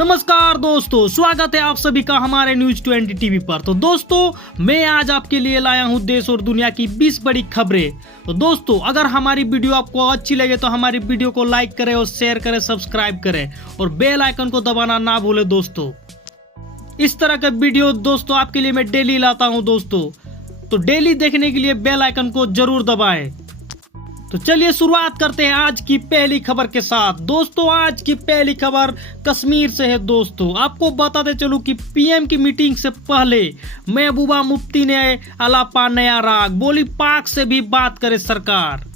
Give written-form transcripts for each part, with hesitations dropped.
नमस्कार दोस्तों, स्वागत है आप सभी का हमारे न्यूज 20 टीवी पर। तो दोस्तों, मैं आज आपके लिए लाया हूं देश और दुनिया की 20 बड़ी खबरें। तो दोस्तों, अगर हमारी वीडियो आपको अच्छी लगे तो हमारी वीडियो को लाइक करें और शेयर करें, सब्सक्राइब करें और बेल आइकन को दबाना ना भूलें। दोस्तों, इस तरह के वीडियो दोस्तों आपके लिए मैं डेली लाता हूं दोस्तों, तो डेली देखने के लिए बेल आइकन को जरूर दबाएं। तो चलिए शुरुआत करते हैं आज की पहली खबर के साथ। दोस्तों, आज की पहली खबर कश्मीर से है। दोस्तों, आपको बताते चलूं कि पीएम की मीटिंग से पहले महबूबा मुफ्ती ने अलापा नया राग, बोली पाक से भी बात करे सरकार।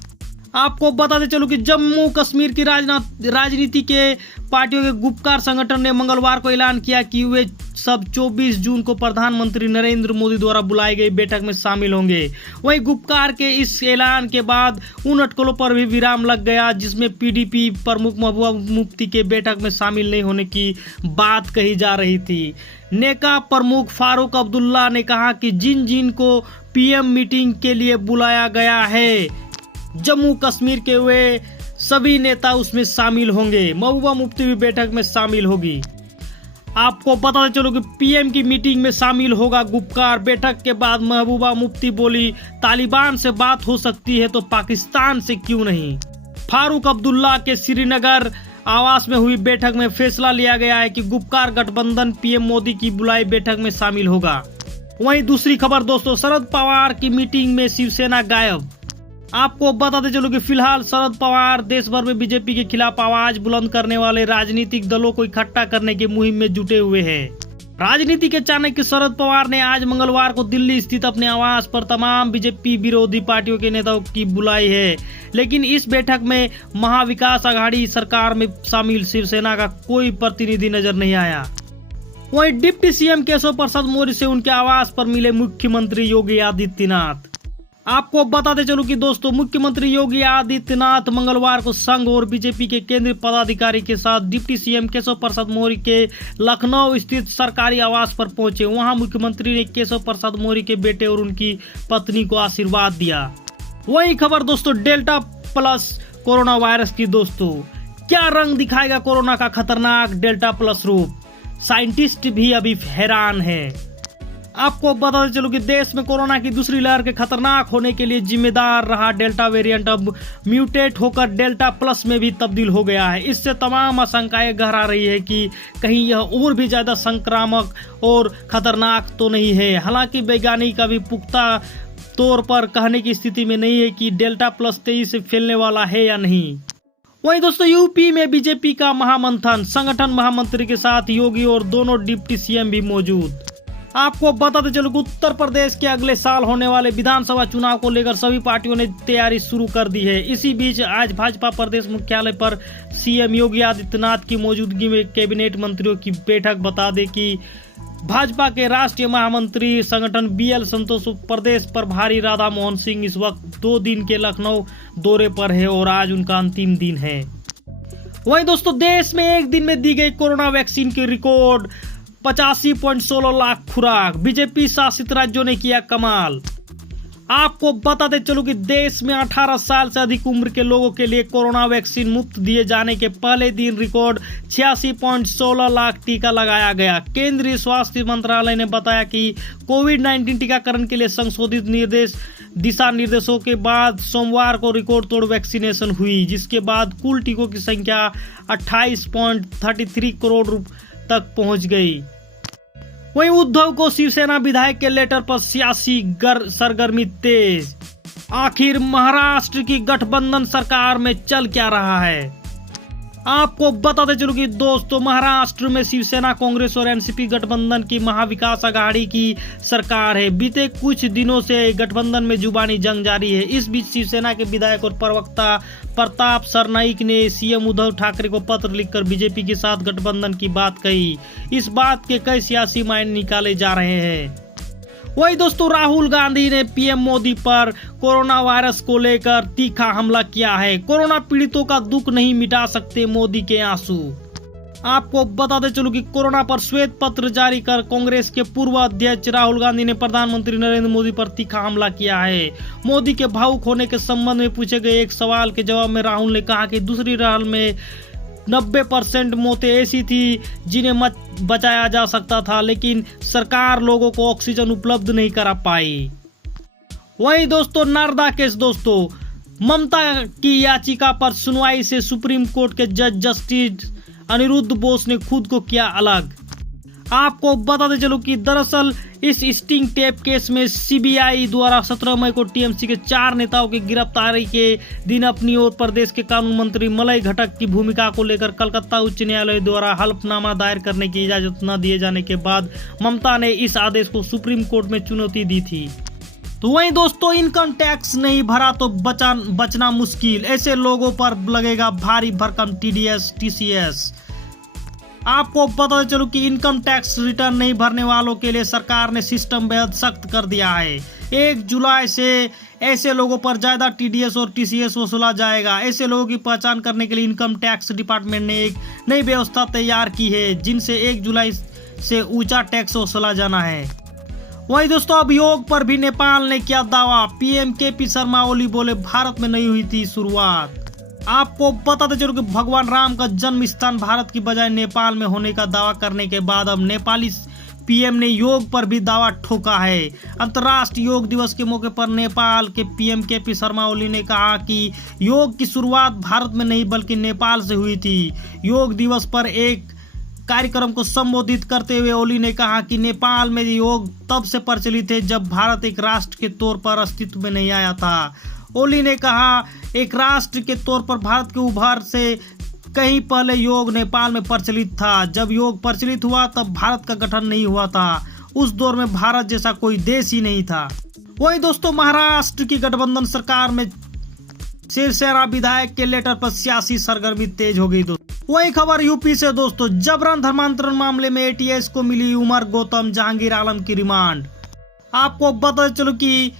आपको बताते चलूं कि जम्मू कश्मीर की राजनीति के पार्टियों के गुपकार संगठन ने मंगलवार को ऐलान किया कि वे सब 24 जून को प्रधानमंत्री नरेंद्र मोदी द्वारा बुलाई गई बैठक में शामिल होंगे। वहीं गुपकार के इस ऐलान के बाद उन अटकलों पर भी विराम लग गया जिसमें पीडीपी प्रमुख महबूबा मुफ्ती के बैठक में शामिल नहीं होने की बात कही जा रही थी। नेका प्रमुख फारूक अब्दुल्ला ने कहा कि जिन जिन को पीएम मीटिंग के लिए बुलाया गया है जम्मू कश्मीर के, वे सभी नेता उसमें शामिल होंगे। महबूबा मुफ्ती भी बैठक में शामिल होगी। आपको पता चलो कि पीएम की मीटिंग में शामिल होगा गुपकार। बैठक के बाद महबूबा मुफ्ती बोली, तालिबान से बात हो सकती है तो पाकिस्तान से क्यों नहीं। फारूक अब्दुल्ला के श्रीनगर आवास में हुई बैठक में फैसला लिया गया है कि गुपकार गठबंधन पीएम मोदी की बुलाई बैठक में शामिल होगा। वहीं दूसरी खबर दोस्तों, शरद पवार की मीटिंग में शिवसेना गायब। आपको बताते चलो कि फिलहाल शरद पवार देश भर में बीजेपी के खिलाफ आवाज बुलंद करने वाले राजनीतिक दलों को इकट्ठा करने की मुहिम में जुटे हुए हैं। राजनीति के चाणक्य शरद पवार ने आज मंगलवार को दिल्ली स्थित अपने आवास पर तमाम बीजेपी विरोधी पार्टियों के नेताओं की बुलाई है, लेकिन इस बैठक में महाविकास आघाड़ी सरकार में शामिल शिवसेना का कोई प्रतिनिधि नजर नहीं आया। वहीं डिप्टी सीएम केशव प्रसाद मौर्य से उनके आवास पर मिले मुख्यमंत्री योगी आदित्यनाथ। आपको बताते चलूं कि दोस्तों, मुख्यमंत्री योगी आदित्यनाथ मंगलवार को संघ और बीजेपी के केंद्रीय पदाधिकारी के साथ डिप्टी सीएम केशव प्रसाद मौर्य के लखनऊ स्थित सरकारी आवास पर पहुंचे। वहां मुख्यमंत्री ने केशव प्रसाद मौर्य के बेटे और उनकी पत्नी को आशीर्वाद दिया। वही खबर दोस्तों, डेल्टा प्लस कोरोना वायरस की। दोस्तों, क्या रंग दिखाएगा कोरोना का खतरनाक डेल्टा प्लस रूप, साइंटिस्ट भी अभी हैरान है। आपको बताते चलो कि देश में कोरोना की दूसरी लहर के खतरनाक होने के लिए जिम्मेदार रहा डेल्टा वेरिएंट अब म्यूटेट होकर डेल्टा प्लस में भी तब्दील हो गया है। इससे तमाम आशंकाएं गहरा रही है कि कहीं यह और भी ज्यादा संक्रामक और खतरनाक तो नहीं है। हालांकि वैज्ञानिक अभी पुख्ता तौर पर कहने की स्थिति में नहीं है कि डेल्टा प्लस तेजी से फैलने वाला है या नहीं। वहीं दोस्तों, यूपी में बीजेपी का महामंथन, संगठन महामंत्री के साथ योगी और दोनों डिप्टी सीएम भी मौजूद। आपको बताते चलो कि उत्तर प्रदेश के अगले साल होने वाले विधानसभा चुनाव को लेकर सभी पार्टियों ने तैयारी शुरू कर दी है। इसी बीच आज भाजपा प्रदेश मुख्यालय पर सीएम योगी आदित्यनाथ की मौजूदगी में कैबिनेट मंत्रियों की बैठक। बता दें कि भाजपा के राष्ट्रीय महामंत्री संगठन बीएल संतोष प्रदेश प्रभारी राधा मोहन सिंह इस वक्त 2 दिन के लखनऊ दौरे पर है और आज उनका अंतिम दिन है। वहीं दोस्तों, देश में एक दिन में दी गई कोरोना वैक्सीन की रिकॉर्ड 85.16 लाख खुराक, बीजेपी शासित राज्यों ने किया कमाल। आपको बताते चलो कि देश में 18 साल से अधिक उम्र के लोगों के लिए कोरोना वैक्सीन मुफ्त दिए जाने के पहले दिन रिकॉर्ड 86.16 लाख टीका लगाया गया। केंद्रीय स्वास्थ्य मंत्रालय ने बताया कि कोविड-19 टीकाकरण के लिए संशोधित दिशा निर्देशों के बाद सोमवार को रिकॉर्ड तोड़ वैक्सीनेशन हुई, जिसके बाद कुल टीकों की संख्या 28.33 करोड़ तक पहुंच गई। वहीं उद्धव को शिवसेना विधायक के लेटर पर सियासी सरगर्मी तेज। आखिर महाराष्ट्र की गठबंधन सरकार में चल क्या रहा है। आपको बताते चलो कि दोस्तों, महाराष्ट्र में शिवसेना, कांग्रेस और एनसीपी गठबंधन की महाविकास आघाड़ी की सरकार है। बीते कुछ दिनों से गठबंधन में जुबानी जंग जारी है। इस बीच शिवसेना के विधायक और प्रवक्ता प्रताप सरनाईक ने सीएम उद्धव ठाकरे को पत्र लिखकर बीजेपी के साथ गठबंधन की बात कही। इस बात के कई सियासी मायने निकाले जा रहे हैं। वही दोस्तों, राहुल गांधी ने पीएम मोदी पर कोरोना वायरस को लेकर तीखा हमला किया है। कोरोना पीड़ितों का दुख नहीं मिटा सकते मोदी के आंसू। आपको बताते चलो कि कोरोना पर श्वेत पत्र जारी कर कांग्रेस के पूर्व अध्यक्ष राहुल गांधी ने प्रधानमंत्री नरेंद्र मोदी पर तीखा हमला किया है। मोदी के भावुक होने के संबंध में पूछे गए एक सवाल के जवाब में राहुल ने कहा कि दूसरी लहर में 90% मौतें ऐसी थी जिन्हें बचाया जा सकता था, लेकिन सरकार लोगों को ऑक्सीजन उपलब्ध नहीं करा पाई। वहीं दोस्तों नारदा केस दोस्तों, ममता की याचिका पर सुनवाई से सुप्रीम कोर्ट के जज जस्टिस अनिरुद्ध बोस ने खुद को किया अलग। आपको बताते चलो कि दरअसल इस स्टिंग टेप केस में सीबीआई द्वारा 17 मई को टीएमसी के 4 नेताओं की गिरफ्तारी के दिन अपनी ओर प्रदेश के कानून मंत्री मलय घटक की भूमिका को लेकर कलकत्ता उच्च न्यायालय द्वारा हलफनामा दायर करने की इजाजत न दिए जाने के बाद ममता ने इस आदेश को सुप्रीम कोर्ट में चुनौती दी थी। तो वहीं दोस्तों इनकम टैक्स नहीं भरा तो बचना मुश्किल, ऐसे लोगों पर लगेगा भारी भरकम टीडीएस टीसीएस। आपको पता चलो कि इनकम टैक्स रिटर्न नहीं भरने वालों के लिए सरकार ने सिस्टम बेहद सख्त कर दिया है। 1 जुलाई से ऐसे लोगों पर ज्यादा टीडीएस और टीसीएस वसूला जाएगा। ऐसे लोगों की पहचान करने के लिए इनकम टैक्स डिपार्टमेंट ने एक नई व्यवस्था तैयार की है, जिनसे 1 जुलाई से ऊंचा टैक्स वसूला जाना है। वहीं दोस्तों अभियोग पर भी नेपाल ने किया दावा। पीएम केपी शर्मा ओली बोले भारत में नहीं हुई थी शुरुआत। आपको बताते चलो कि भगवान राम का जन्म स्थान भारत की बजाय नेपाल में होने का दावा करने के बाद अब नेपाली पीएम ने योग पर भी दावा ठोका है। अंतर्राष्ट्रीय योग दिवस के मौके पर नेपाल के पीएम केपी शर्मा ओली ने कहा कि योग की शुरुआत भारत में नहीं बल्कि नेपाल से हुई थी। योग दिवस पर एक कार्यक्रम को संबोधित करते हुए ओली ने कहा कि नेपाल में योग तब से प्रचलित है जब भारत एक राष्ट्र के तौर पर अस्तित्व में नहीं आया था। ओली ने कहा एक राष्ट्र के तौर पर भारत के उभार से कहीं पहले योग नेपाल में प्रचलित था। जब योग प्रचलित हुआ तब भारत का गठन नहीं हुआ था। उस दौर में भारत जैसा कोई देश ही नहीं था। वहीं दोस्तों महाराष्ट्र की गठबंधन सरकार में शिवसेना विधायक के लेटर पर सियासी सरगर्मी तेज हो गई। वही खबर यूपी से दोस्तों, जबरन धर्मांतरण मामले में एटीएस को मिली उमर गौतम जहांगीर आलम की रिमांड। आपको बता चलो कि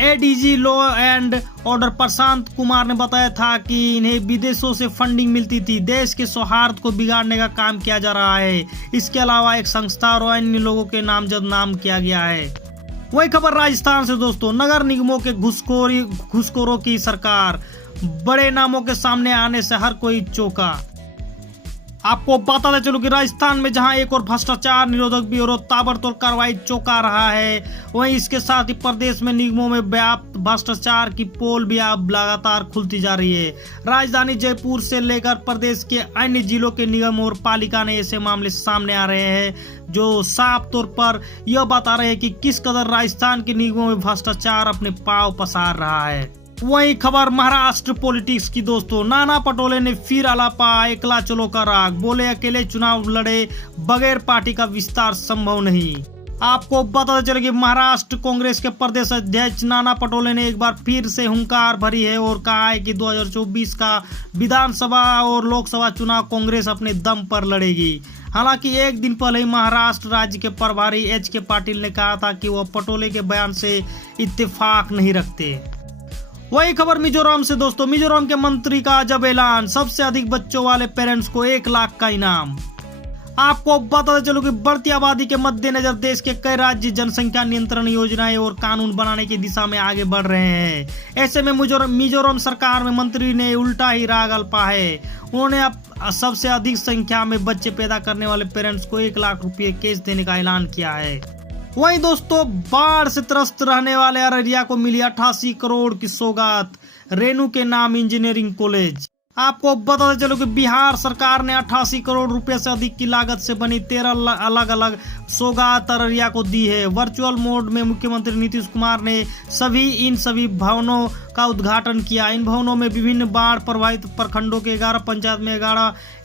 ADG law and order Prashant Kumar ने बताया था कि इन्हें विदेशों से फंडिंग मिलती थी। देश के सौहार्द को बिगाड़ने का काम किया जा रहा है। इसके अलावा एक संस्था और अन्य लोगों के नामजद नाम किया गया है। वही खबर राजस्थान से दोस्तों, नगर निगमों के घुसखोरों की सरकार, बड़े नामों के सामने आने से हर कोई चौंका। आपको बताते चलो कि राजस्थान में जहां एक और भ्रष्टाचार निरोधक ब्यूरो ताबड़तोड़ कार्रवाई चौंका रहा है, वहीं इसके साथ ही प्रदेश में निगमों में व्याप्त भ्रष्टाचार की पोल भी अब लगातार खुलती जा रही है। राजधानी जयपुर से लेकर प्रदेश के अन्य जिलों के निगम और पालिका ने ऐसे मामले सामने आ रहे हैं जो साफ तौर पर यह बता रहे हैं कि किस कदर राजस्थान के निगमों में भ्रष्टाचार अपने पांव पसार रहा है। वही खबर महाराष्ट्र पॉलिटिक्स की दोस्तों, नाना पटोले ने फिर आलापा एकला चलो का राग, बोले अकेले चुनाव लड़े बगैर पार्टी का विस्तार संभव नहीं। आपको बताते चले कि महाराष्ट्र कांग्रेस के प्रदेश अध्यक्ष नाना पटोले ने एक बार फिर से हुंकार भरी है और कहा है कि 2024 का विधानसभा और लोकसभा चुनाव कांग्रेस अपने दम पर लड़ेगी। हालांकि एक दिन पहले ही महाराष्ट्र राज्य के प्रभारी एच.के. पाटिल ने कहा था कि वह पटोले के बयान से इत्तेफाक नहीं रखते। वही खबर मिजोरम से दोस्तों, मिजोरम के मंत्री का अजब ऐलान, सबसे अधिक बच्चों वाले पेरेंट्स को 1 लाख का इनाम। आपको बताते चलो कि बढ़ती आबादी के मद्देनजर देश के कई राज्य जनसंख्या नियंत्रण योजनाएं और कानून बनाने की दिशा में आगे बढ़ रहे हैं। ऐसे में मिजोरम सरकार में मंत्री ने उल्टा ही राग अल्पा है। उन्होंने अब सबसे अधिक संख्या में बच्चे पैदा करने वाले पेरेंट्स को 1 लाख रुपए कैश देने का ऐलान किया है। वहीं दोस्तों बाढ़ से त्रस्त रहने वाले अररिया को मिली 88 करोड़ की सौगात, रेणु के नाम इंजीनियरिंग कॉलेज। आपको बताते चलो कि बिहार सरकार ने 88 करोड़ रुपए से अधिक की लागत से बनी 13 अलग अलग सौगात अररिया को दी है। वर्चुअल मोड में मुख्यमंत्री नीतीश कुमार ने सभी भवनों का उद्घाटन किया। इन भवनों में विभिन्न बाढ़ प्रभावित प्रखंडों के 11 पंचायत में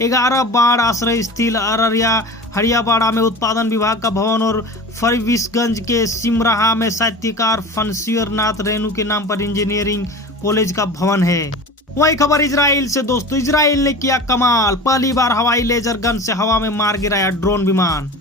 11 बाढ़ आश्रय स्थल, अररिया हरियाबाड़ा में उत्पादन विभाग का भवन और फरबिसगंज के सिमराहा में साहित्यकार फनसियर नाथ रेणु के नाम पर इंजीनियरिंग कॉलेज का भवन है। वही खबर इजराइल से दोस्तों, इजराइल ने किया कमाल, पहली बार हवाई लेजर गन से हवा में मार गिराया ड्रोन विमान।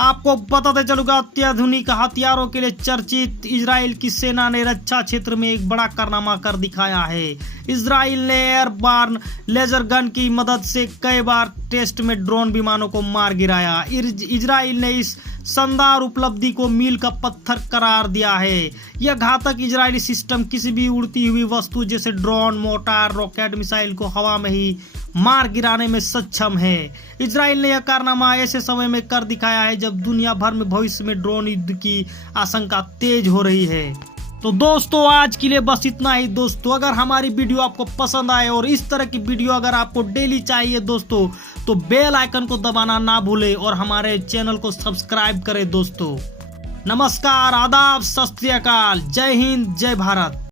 आपको बताते चलूंगा अत्याधुनिक हथियारों के लिए चर्चित इजराइल की सेना ने रक्षा क्षेत्र में एक बड़ा कारनामा कर दिखाया है। इजराइल ने एयरबॉर्न लेजर गन की मदद से कई बार टेस्ट में ड्रोन विमानों को मार गिराया। इजराइल ने इस शानदार उपलब्धि को मील का पत्थर करार दिया है। यह घातक इजरायली सिस्टम किसी भी उड़ती हुई वस्तु जैसे ड्रोन, मोटार, रॉकेट, मिसाइल को हवा में ही मार गिराने में सक्षम है। इजराइल ने यह कारनामा ऐसे समय में कर दिखाया है जब दुनिया भर में भविष्य में ड्रोन युद्ध की आशंका तेज हो रही है। तो दोस्तों आज के लिए बस इतना ही। दोस्तों अगर हमारी वीडियो आपको पसंद आए और इस तरह की वीडियो अगर आपको डेली चाहिए दोस्तों, तो बेल आइकन को दबाना ना भूलें और हमारे चैनल को सब्सक्राइब करें दोस्तों। नमस्कार, आदाब, सत श्री अकाल, जय हिंद, जय भारत।